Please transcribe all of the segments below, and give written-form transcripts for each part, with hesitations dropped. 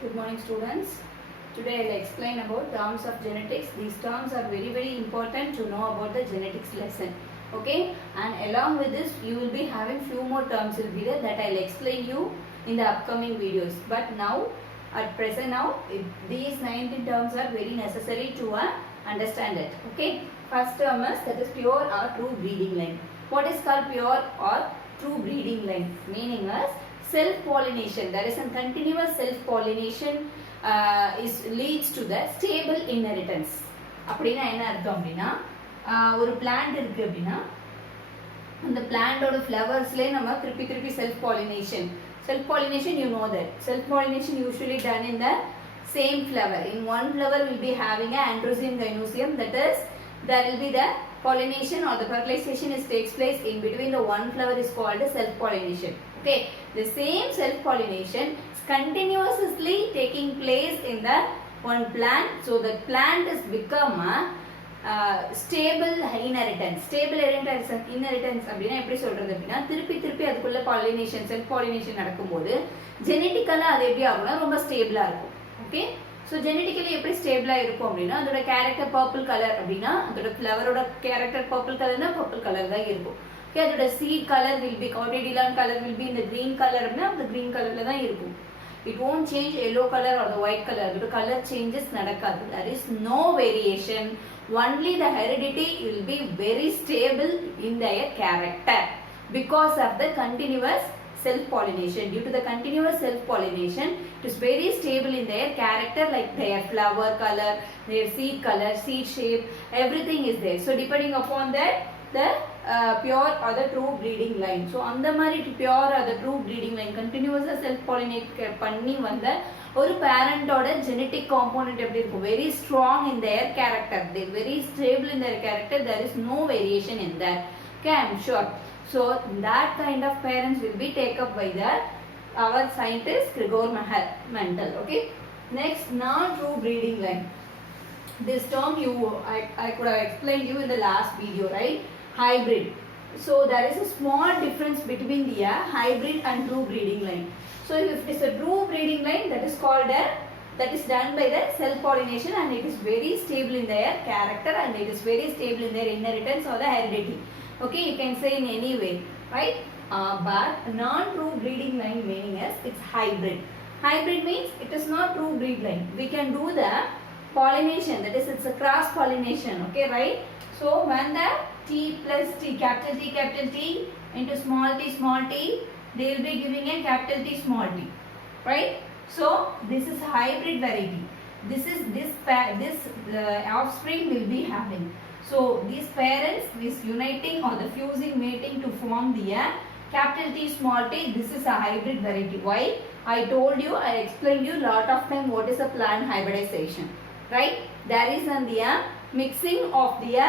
Good morning students. Today I will explain about terms of genetics. These terms are very important to know about the genetics lesson. Okay, and along with this you will be having few more terms will be there that I will explain you in the upcoming videos. But now at present these 19 terms are very necessary to understand it. Okay, first term is that is pure or true breeding line. What is called pure or true breeding line? Meaning is self-pollination. There is a continuous self-pollination leads to the stable inheritance. அப்படினா என்ன அர்த்தம் அப்படினா ஒரு plant இருக்கு அப்படினா அந்த பிளான்ட்டோட ஃப்ளவர்ஸ்லயே நம்ம திருப்பி self pollination you know that self pollination usually done in the same flower. In one flower will be having a androecium gynoecium, that is there will be the pollination or the fertilization takes place in between the one flower is called self pollination. Okay, the same self pollination is continuously taking place in the one plant, so the plant is become a stable inheritance. Stable inheritance அப்படினா எப்படி சொல்றது அப்படினா திருப்பி அதுக்குள்ள pollination self pollination நடக்கும்போது ஜெனெடிக்கலா அது எப்படி ஆகும்னா ரொம்ப ஸ்டேபிளா இருக்கும். ஓகே, ஸோ ஜெனெட்டிக்கலி எப்படி ஸ்டேபிளாக இருக்கும் அப்படின்னா அதோட கேரக்டர் பர்பிள் கலர் அப்படின்னா அதோட ஃப்ளவரோட கேரக்டர் பர்பிள் கலர்னா பர்பிள் கலர் தான் இருக்கும். ஓகே, அதோட சீட் கலர் வில் பி காட்டேடிலான் கலர் வில் பி இந்த கிரீன் கலர் அப்படின்னா அந்த கிரீன் கலர்ல தான் இருக்கும். It won't change yellow color or the white color. The color changes நடக்காது. There is no variation. Only the heredity will be very stable in their character because of the continuous self-pollination. Due to the continuous self-pollination, it is very stable in their character, like their flower color, their seed color, seed shape, everything is there. So depending upon that, the pure or the true breeding line. So அந்த மாதிரி pure or the true breeding line continuous self-pollinate பண்ணி வந்த ஒரு பேரண்டோட genetic component எப்படி இருக்கும்? Very strong in their character. They very stable in their character. There is no variation in that. Okay, I am sure. So that kind of parents will be taken up by our scientist Gregor Mendel. Okay. Next, non-true breeding line. This term I could have explained you in the last video, right? Hybrid. So there is a small difference between the hybrid and true breeding line. So if it is a true breeding line, that is called that is done by the self pollination and it is very stable in their character and it is very stable in their inheritance or the heredity. Okay, you can say in any way, right? But non-true breeding line meaning is it's hybrid. Hybrid means it is not true breed line. We can do the pollination, that is it's a cross pollination. Okay, right? So when the T plus T, capital T into small t, they will be giving a capital T small t, right? So this is hybrid variety. This offspring will be having. So these parents is uniting or the fusing mating to form the capital T small t. This is a hybrid variety. Why? I told you, I explained you lot of time what is a plant hybridization, right? There is the mixing of the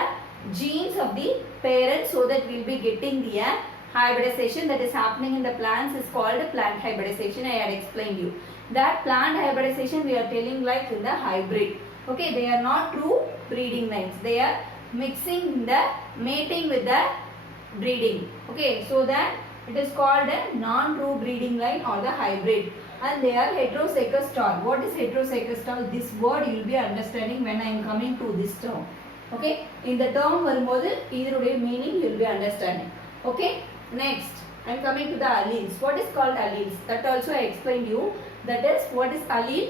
genes of the parents so that we will be getting the hybridization that is happening in the plants is called plant hybridization. I had explained you. That plant hybridization we are telling like in the hybrid. Okay, they are not true breeding lines. They are mixing the mating with the breeding. Okay, so that it is called a non-true breeding line or the hybrid. And they are heterozygous tall. What is heterozygous tall? This word you will be understanding when I am coming to this term. Okay, in the term வரும்போது இதனுடைய meaning you will be understanding. Okay, next I am coming to the alleles. What is called alleles? That also I explained you. That is what is allele?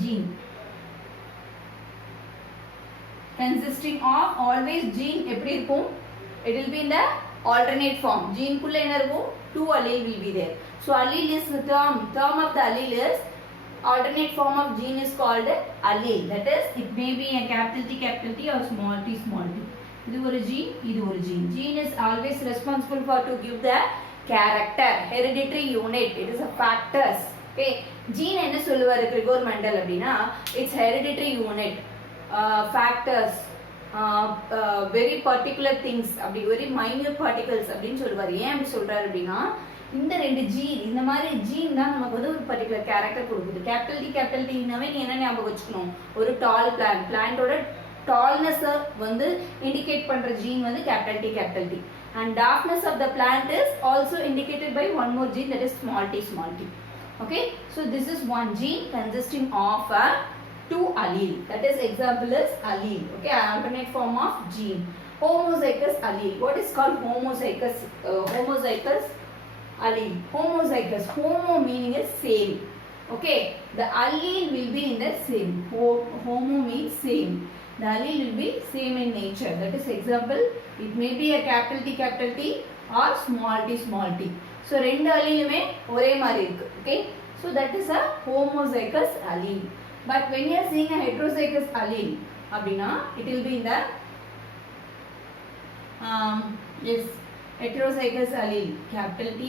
Gene consisting of always gene எப்படி இருக்கும்? It will be in the alternate form. Gene குள்ள என்ன இருக்கும்? Two allele will be there. So allele is the term of the allele is alternate form of gene is called allele. That is it may be a capital T or small t. இது ஒரு gene, இது ஒரு gene. Gene is always responsible for to give the character, hereditary unit. It is a factors. Okay, gene என்ன சொல்லுவாரு Gregor Mendel அப்படினா it's hereditary unit, factors, very particular things, அப்படி very minute particles அப்படினு சொல்லுவாரு. ஏன் அப்படி சொல்றாரு அப்படினா இந்த ரெண்டு ஜீன் இந்த மாதிரி ஜீன் தான் நமக்கு வந்து ஒரு பர்టిక్యులர் கேரக்டர் கொடுக்குது. கேபிட்டல் டினாவே நீ என்ன ஞாபகம் வச்சுக்கணும்? ஒரு டால் பிளான்ட்டோட டால்னஸ் வந்து இண்டிகேட் பண்ற ஜீன் வந்து capital T and darkness of the plant is also indicated by one more gene, that is small t. Okay, so this is one gene consisting of two allele. That is example is allele. Okay, alternate form of gene. Homozygous allele. What is called homozygous? Homozygous allele. Homozygous. Homo meaning is same. Okay, the allele will be in the same. Homo means same. The allele will be same in nature. That is example. It may be a capital T or small t. So ரெண்டு allele ஒரே மாதிரி இருக்கு. Okay, so that is a homozygous allele. But when you are seeing a heterozygous allele அப்படினா it will be in the yes, heterozygous allele, capital T,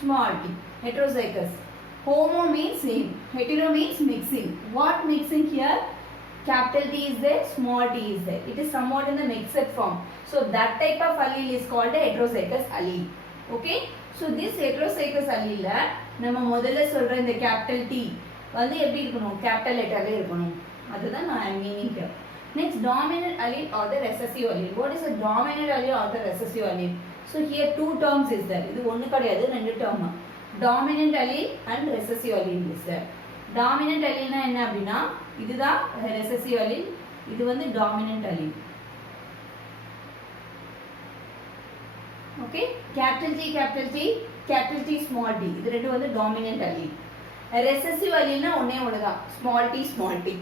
small t. Heterozygous. Homo means same. Hetero means mixing. What mixing here? Capital T is there, small t is there. It is somewhat in the mixed form. So that type of allele is called a heterozygous allele. Okay, so this heterozygous allele நம்ம முதல்ல சொல்ற இந்த capital T வந்து எப்படி இருக்கணும்? capital letterல இருக்கணும். அதுதான் நான் meaning here. Next, dominant allele or the recessive allele. What is a dominant allele or the recessive allele? So here two terms is there. இது ஒண்ணு கிடையாது, ரெண்டு term. Dominant allele and recessive allele is there. Dominant allele என்ன அப்படினா இதுதான் recessive allele, இது வந்து dominant allele. Okay, capital T, small t. இது ரெண்டு வந்து dominant allele. Recessive allele னா ஒண்ணே ஒண்ணுதான், small t.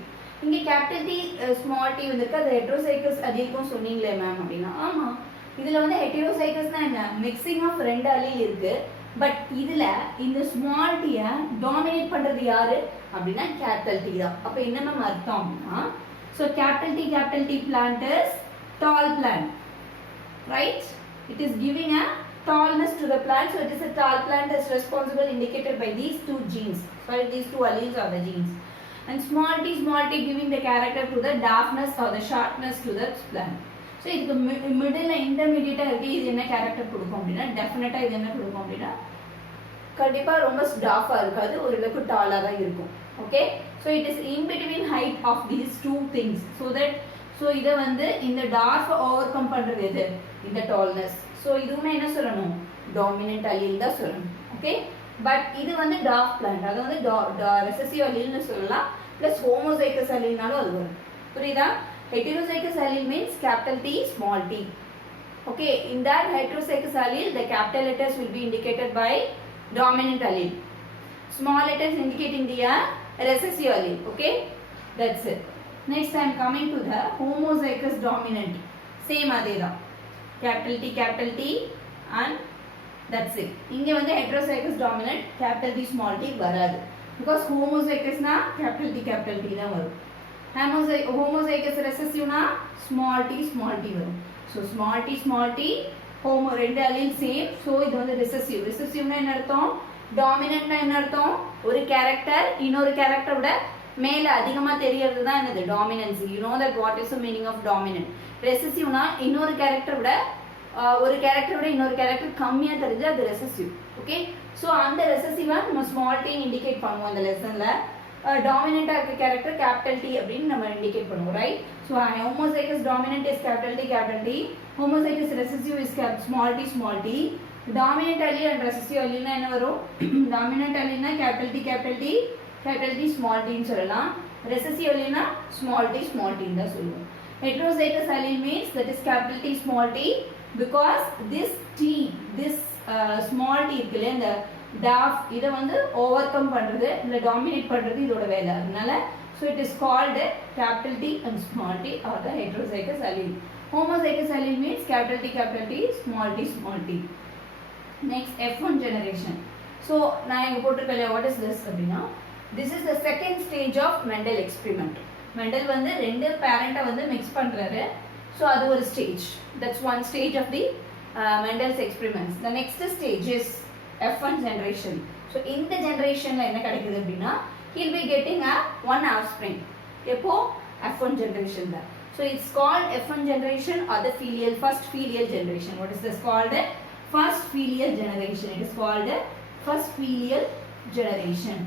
இங்க capital T small t வந்திருக்கு. அது heterozygous allele சொன்னீங்களே மேம் அப்படினா ஆமா. இதுல வந்து heterozygous னா என்ன? mixing of ரெண்டு allele இருக்கு. பட் இதுல இந்த ஸ்மால் t டாமினேட் பண்றது யாரு அப்படினா capital T தான். அப்ப என்ன மேம் அர்த்தம் அப்படினா so capital T plant is tall plant, right? It is giving a tallness to the plant, so it is a tall plant is responsible indicated by these two genes. Sorry, these two alleles are the genes. And small t giving the character to the dampness or the shortness to the plant. So இதுக்கு மிடில்ல இன்டர்மீடியேட்டா இருக்கு. இது என்ன character கொடுக்கும் அப்படினா டெஃபினட்டா இது என்ன கொடுக்கும் அப்படினா கண்டிப்பா ரொம்ப ஸ்டாஃபா இருக்காது, ஒரு அளவுக்கு டாலா தான் இருக்கும். Okay, so it is in between height of these two things, so இத வந்து இந்த டார்ஃப் ஓவர்கம் பண்றது எது? இந்த டால்னஸ். so இதுவுமே என்ன சொல்லணும்? டாமினன்ட் allele தான் சொல்லணும். ஓகே, பட் இது வந்து டார்ஃப் பிளான்ட், அது வந்து ரெசசிவ் allele னு சொல்லலாம். பிளஸ் ஹோமோசைகஸ் alleleனாலும் அது வரும். புரியுதா? Heterozygous allele means capital T, small t. Okay, in that heterozygous allele, the capital letters will be indicated by dominant allele. Small letters indicating the recessive allele. Okay, that's it. Next, I am coming to the homozygous dominant. Same adeda. Capital T, and that's it. இங்க வந்து heterozygous dominant, capital T, small t வராது. Because homozygous na capital T தான் வரும். Homozygous recessive na small t வரும். So small t homo ரெண்டு allele same, so இது வந்து recessive னா என்ன அர்த்தம்? dominant னா என்ன அர்த்தம்? ஒரு character இன்னொரு character விட மேல அதிகமா தெரியறது தான் என்னது? dominancy. You know that what is the meaning of dominant? recessive னா இன்னொரு character விட ஒரு character விட இன்னொரு character கம்மியா தெரிஞ்சா அது recessive. Okay, so அந்த recessive நம்ம small t indicate பண்ணுவோம் இந்த lessonல. Dominant character capital T அப்படின்னு நம்ம indicate பண்ணுவோம், right? So homozygous dominant is capital T. Homozygous recessive is small t. Dominant allele and recessive allele னா என்ன வரும்? dominant allele னா capital T small t ன்னு சொல்லலாம். recessive allele னா small t ன்னு தான் சொல்லுவோம். Heterozygous allele means that is capital T small t, because this small t இருக்குல்ல, இந்த டாஃப் இதை வந்து ஓவர்கம் பண்றது இல்ல டாமினேட் பண்றது இதோட வேலை. அதனால so it is called capital T and small t or the heterozygous allele. Homozygous allele means capital T, small t. Next, F1 generation. So நான் இங்க போட்டுக்கல, what is this அப்படினா this is the second stage of Mendel experiment. Mendel வந்து ரெண்டு பேரண்ட்டை வந்து mix பண்றாரு. So அது ஒரு stage. That's one stage of the Mendel's experiments. The next stage is F1 generation. So in the generation la enna kadikudhu appadina he'll be getting a one offspring. Epo F1 generation da. So it's called F1 generation or the first filial generation. What is this called? First filial generation. It is called first filial generation.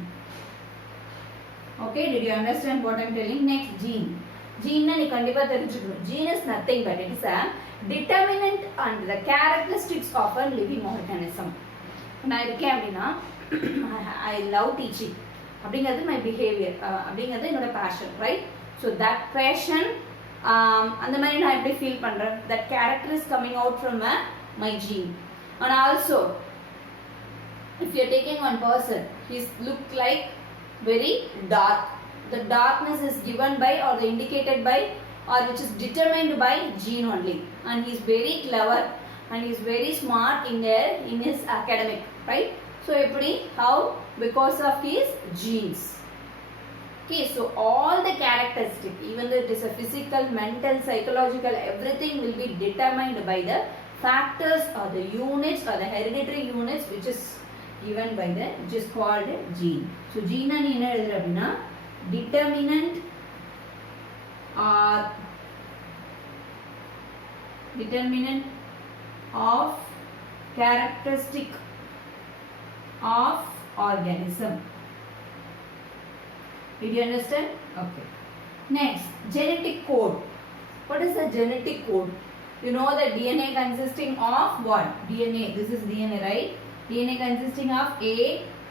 Okay, did you understand what I am telling? Next, gene. Gene na nee kandipa therinjukonu. Gene is nothing but it is a determinant and the characteristics of a living organism. நான் இருக்கேன் அப்படின்னா I love teaching அப்படிங்கிறது my behavior அப்படிங்கிறது என்னோட passion, right? So that passion அந்த மாதிரி நான் எப்படி ஃபீல் பண்றேன், that character is coming out from my gene. And also if you are taking one person, he look like very dark, the darkness is given by or indicated by or which is determined by gene only, and he is very clever and he is very smart in his academic, right? So eppadi, how? Because of his genes. Okay, so all the characteristics, even though it is a physical, mental, psychological, everything will be determined by the factors or the units or the hereditary units which is given by the, which is called gene. So gene and enna eludra appadina, determinant or determinant of characteristic of organism. Did you understand? Okay. Next, genetic code. What is the genetic code? You know the DNA consisting of what? DNA. This is DNA, right? DNA consisting of A,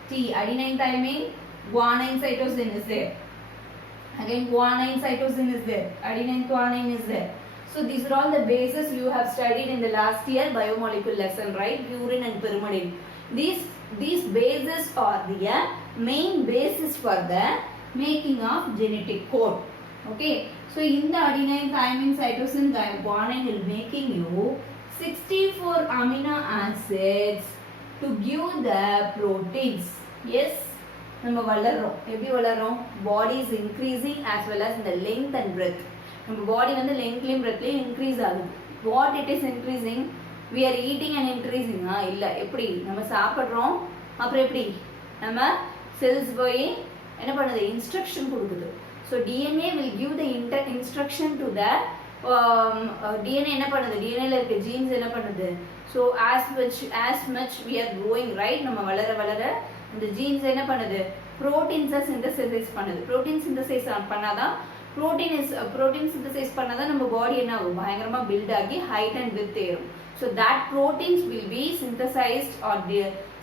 T, adenine thymine, guanine cytosine is there. Again, guanine cytosine is there. Adenine thymine is there. So these are all the bases you have studied in the last year biomolecule lesson, right? Purine and pyrimidine. These bases are the main basis for the making of genetic code. Okay, so in the adenine thymine cytosine guanine will making you 64 amino acids to give the proteins. Yes, நம்ம வளர்றோம். எப்படி வளர்றோம்? Body is increasing as well as the length and breadth. நம்ம body வந்து lengthலயும் breadthலயும் increase ஆகுது. What it is increasing? We are eating and increasing. இல்ல, எப்படி? நம்ம சாப்பிடுறோம், அப்புறம் எப்படி? நம்ம cells போய் என்ன பண்ணுது? Instruction கொடுக்குது. So DNA will give the instruction to the DNA என்ன பண்ணுது? DNA ல இருக்க genes என்ன பண்ணுது? So as much we are growing, right? நம்ம வளர வளர இந்த genes என்ன பண்ணுது? Proteins synthesize பண்ணுது. Protein synthesize பண்ணாதான் protein synthesize பண்ணாதான் நம்ம body என்ன ஆகும்? பயங்கரமா build ஆகி height and width ஏறும். So that proteins will be synthesized or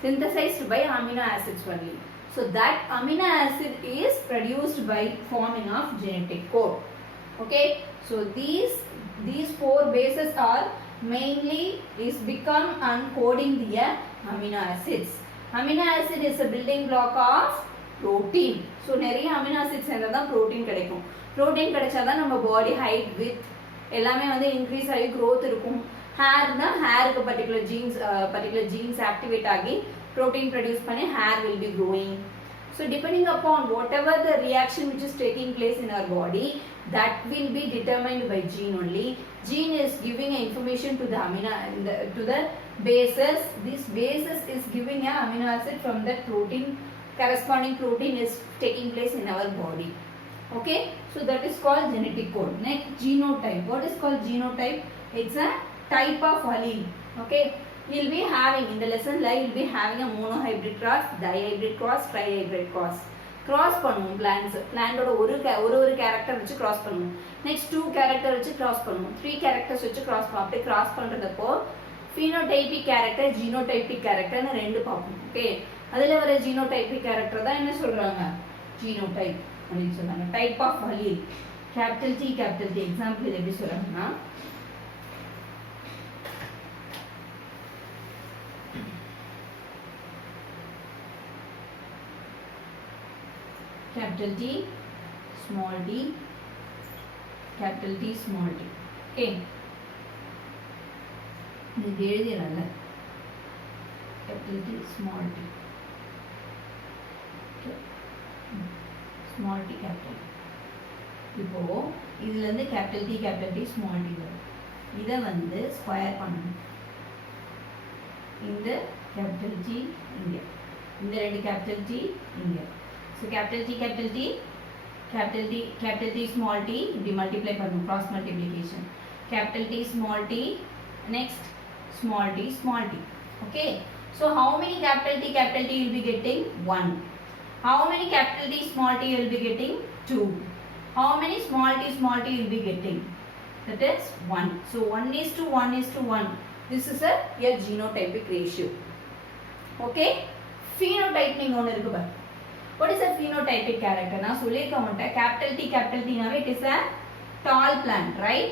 synthesized by amino acids only. So that amino acid is produced by forming of genetic code. Okay, so these four bases are mainly is become encoding the amino acids. Amino acid is a building block of protein. So நிறைய amino acids சேர்ந்தா protein கிடைக்கும். Protein கிடைச்சாதான் நம்ம body height width எல்லாமே வந்து increase ஆகி growth இருக்கும். Hair na hair க்கு particular genes activate ஆகி protein produce பண்ணி hair will be growing. So depending upon whatever the reaction which is taking place in our body, that will be determined by gene only. Gene is giving information to the to the bases. This bases is giving a amino acid from that protein, corresponding protein is taking place in our body. Okay, so that is called genetic code. Next, genotype. What is called genotype? It's a type of allele. Okay, we will be having in the lesson like we will be having a monohybrid cross, dihybrid cross, trihybrid cross. Cross பண்ணுவோம் பிளான்டோட ஒரு character வச்சு cross பண்ணுவோம். Next 2 character வச்சு cross பண்ணுவோம். 3 characters வச்சு cross பண்ணுவோம். அப்படி cross பண்றதப்போ phenotypic character, genotypic கேரக்டர்னு ரெண்டு பார்ப்போம். ஓகே, அதுல வர genotypic கேரக்டர் தான் என்ன சொல்றாங்க? genotype அப்படின்னு சொல்றாங்க. Type of allele. Capital T example இது எப்படி சொல்றாங்கன்னா capital T, small t, capital T, small t. Okay. இது எழுதிடல. capital T, small t. Okay. small t, capital T. இப்போ இதுல இருந்து capital T, small t வரும். இதை வந்து ஸ்கொயர் பண்ணணும். இந்த capital T இங்க. இந்த ரெண்டு capital T இங்க. So capital T, small t, இப்படி multiply பண்ணும், cross multiplication. Capital T, small t, next small t. Okay. So how many capital T you will be getting? 1. How many capital T, small t you will be getting? 2. How many small t you will be getting? That is 1. So 1:1:1. This is a genotypic ratio. Okay. phenotype நீங்க ஒன்னு இருக்கு பாரு. What is a phenotypic character? நான் சொல்லிருக்கேன் உன்கிட்ட capital T நாவே it is a tall plant, right?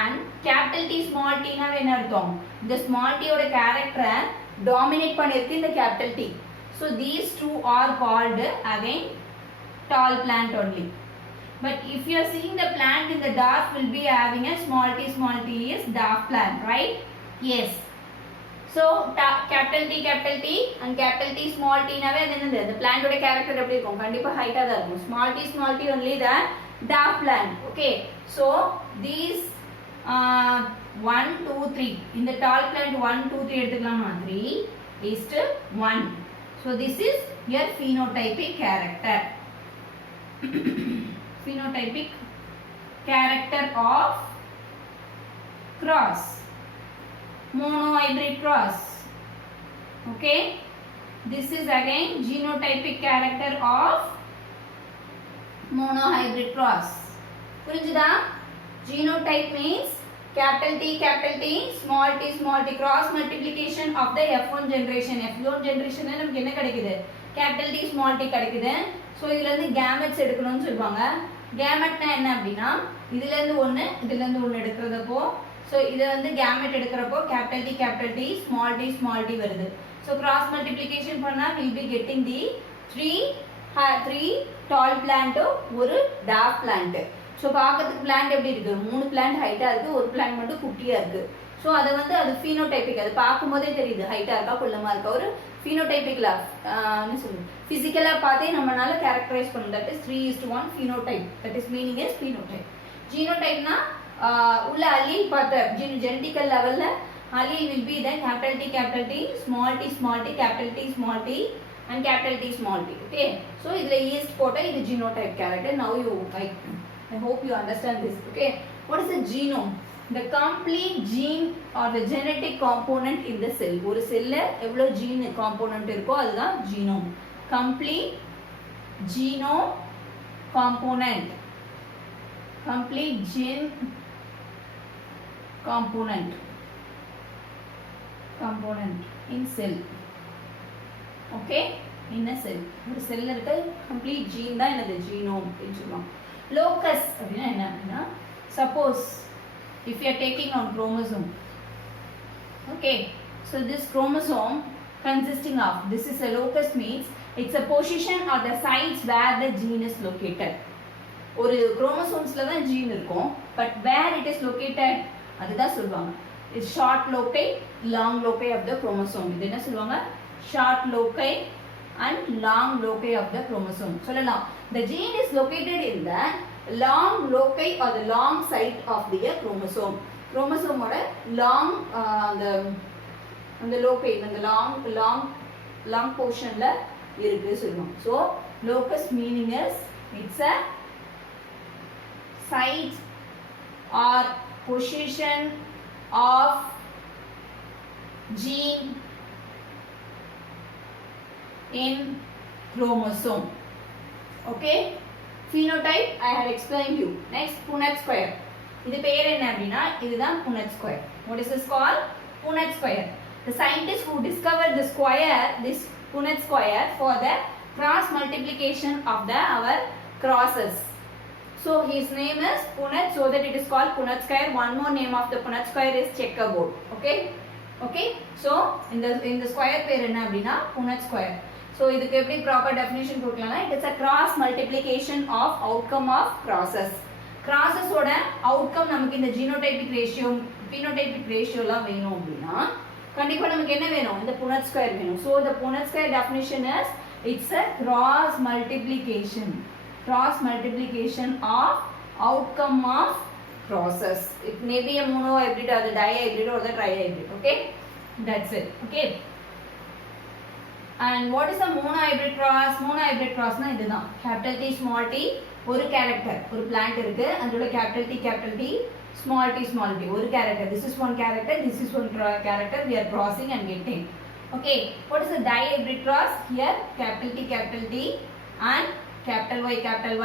And capital T small t நாவே என்ன அர்த்தம்? இந்த small t ஓட character dominate பண்ணிருக்கு இந்த capital T. So these two are called again tall plant only. But if you are seeing the plant in the dwarf will be having a small t is dwarf plant, right? Yes. So capital T and capital T small t நாவே அது என்னது the plant ஓட character எப்படி இருக்கும் கண்டிப்பா ஹைட்டா தான் இருக்கும் small t only the dwarf plant. Okay, so these 1 2 3 இந்த tall plant 1 2 3 எடுத்துக்கலாமா 3 is to 1. So this is your phenotypic character. Phenotypic character of cross, monohybrid cross. Okay, this is again genotypic character of monohybrid cross. புரிஞ்சுதா? Genotype means capital T small t cross multiplication of the F1 generation. F1 generation நமக்கு என்ன கிடைக்குது capital T small t கிடைக்குது. So இதுல இருந்து gametes எடுக்கணும்னு சொல்வாங்க. gametனா என்ன அப்படினா இதுல இருந்து ஒன்னு எடுக்கிறதப்போ so இத வந்து gamete எடுக்கறப்போ capital T small t வருது. So cross multiplication பண்ணா we will be getting the three tall plant ஒரு dwarf plant. So பாக்கிறதுக்கு plant எப்படி இருக்கு மூணு plant ஹைட்டா இருக்கு ஒரு plant மட்டும் குட்டியா இருக்கு. So அது வந்து அது phenotypic அது பாக்கும்போதே தெரியுது ஹைட்டா இருக்கா குள்ளமா இருக்கா ஒரு phenotypicல என்ன சொல்றது physically பார்த்தே நம்மனால characterize பண்ண that is 3:1 phenotype that is meaning is phenotype. Genotype னா உள்ள allele பார்த்த genetical levelல allele will be then capital T small t capital T small t and capital T small t. Okay, so இதுல yeast போட்டா இது genotype character. Now you I hope you understand this. Okay, what is a genome? The complete gene or the genetic component in the cell. ஒரு செல்ல எவ்வளவு gene component இருக்கோ அதுதான் genome. Complete genome component. Complete gene component in cell. Okay, in a cell. ஒரு செல்ல இருக்க complete gene தான் என்னது genome ன்னு சொல்லுவோம். Locus அப்படினா என்ன அப்படினா suppose if you are taking on chromosome. Okay, so this chromosome consisting of this is a locus means it's a position or the sites where the gene is located. ஒரு chromosomesல தான் gene இருக்கும் but where it is located அதுதான் சொல்வாங்க it's short loci long loci of the chromosome. இது என்ன சொல்வாங்க short loci and long loci of the chromosome சொல்லலாம். The gene is located in the long loci or the long site of the chromosome. Chromosome ஓட long அந்த loci அந்த long portionல இருக்கு சொல்லுவோம். So locus meaning is it's a site or position of gene in chromosome. Okay, phenotype I had explained you. Next, Punnett square. இது பேர் என்ன அப்படினா இதுதான் Punnett square. What is this called? Punnett square. The scientist who discovered this Punnett square for the cross multiplication of our crosses. So his name is Punnett, so that it is called Punnett square. One more name of the Punnett square is checkerboard. Okay, so in the square பேர் என்ன அப்படினா Punnett square. So இதுக்கு எப்படி proper definition கொடுக்கலாம்னா it is a cross multiplication of outcome of crosses. Crosses ஓட outcome நமக்கு இந்த genotypic ratio phenotypic ratio எல்லாம் வேணும் அப்படினா கண்டிப்பா நமக்கு என்ன வேணும் இந்த Punnett square வேணும். So the Punnett square definition is it's a cross multiplication of outcome of crosses. It may be a monohybrid or the dihybrid or the trihybrid. Okay, that's it. Okay, and what is a monohybrid cross? Monohybrid cross na idudha capital T small t ஒரு character ஒரு plant இருக்கு அதோட capital T small t ஒரு character. This is one character, this is one character we are crossing and getting. Okay, what is a dihybrid cross? Here capital T and capital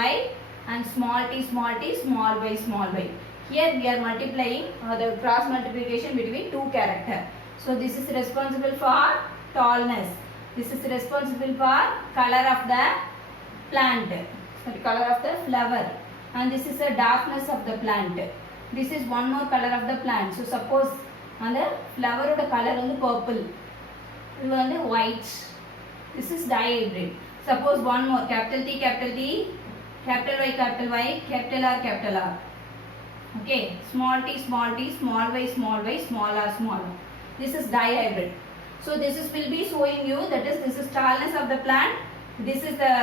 Y and small t small y. Here we are multiplying the cross multiplication between two characters. So this is responsible for tallness. This is responsible for color of the plant, sorry, color of the flower, and this is the darkness of the plant. This is one more color of the plant. So suppose and the flower oda color வந்து purple, இது வந்து white. This is dihybrid. Suppose one more, capital T, capital D, capital Y, capital Y, capital R, capital R. Okay, small t, small t, small y, small y, small r, small r. This is dihybrid. So this is will be showing you that is this is tallness of the plant. This is the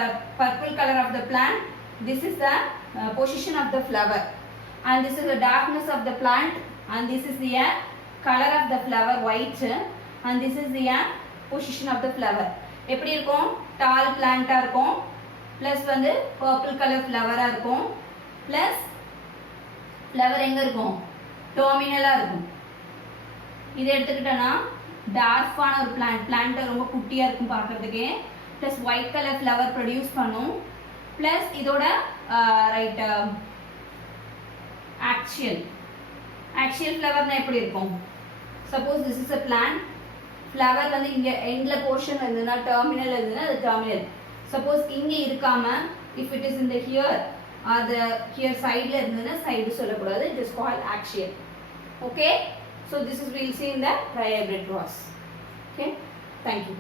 purple color of the plant. This is the position of the flower, and this is the darkness of the plant, and this is the color of the flower white, and this is the position of the flower. எப்படி இருக்கும்? tall plant ஆ இருக்கும், plus வந்து purple color flower ஆ இருக்கும், plus flower எங்க இருக்கும்? terminal ஆ இருக்கும். இது எடுத்துக்கிட்டனா dark ஆன ஒரு plant ரொம்ப குட்டியா இருக்கும் பார்க்கிறதுக்கே, plus white color flower produce பண்ணும், plus இதோட ரைட் axial flower னா எப்படி இருக்கும்? Suppose this is a plant, flower வந்து இங்க எண்ட்ல portion இருந்ததுனா terminal இருந்ததுனா அது terminal. Suppose இங்க இருக்காம if it is in the here or the here side ல இருந்ததுனா side சொல்லக்கூடாது, it is called axial. Okay, so this is we'll see in the trihybrid cross. Okay, thank you.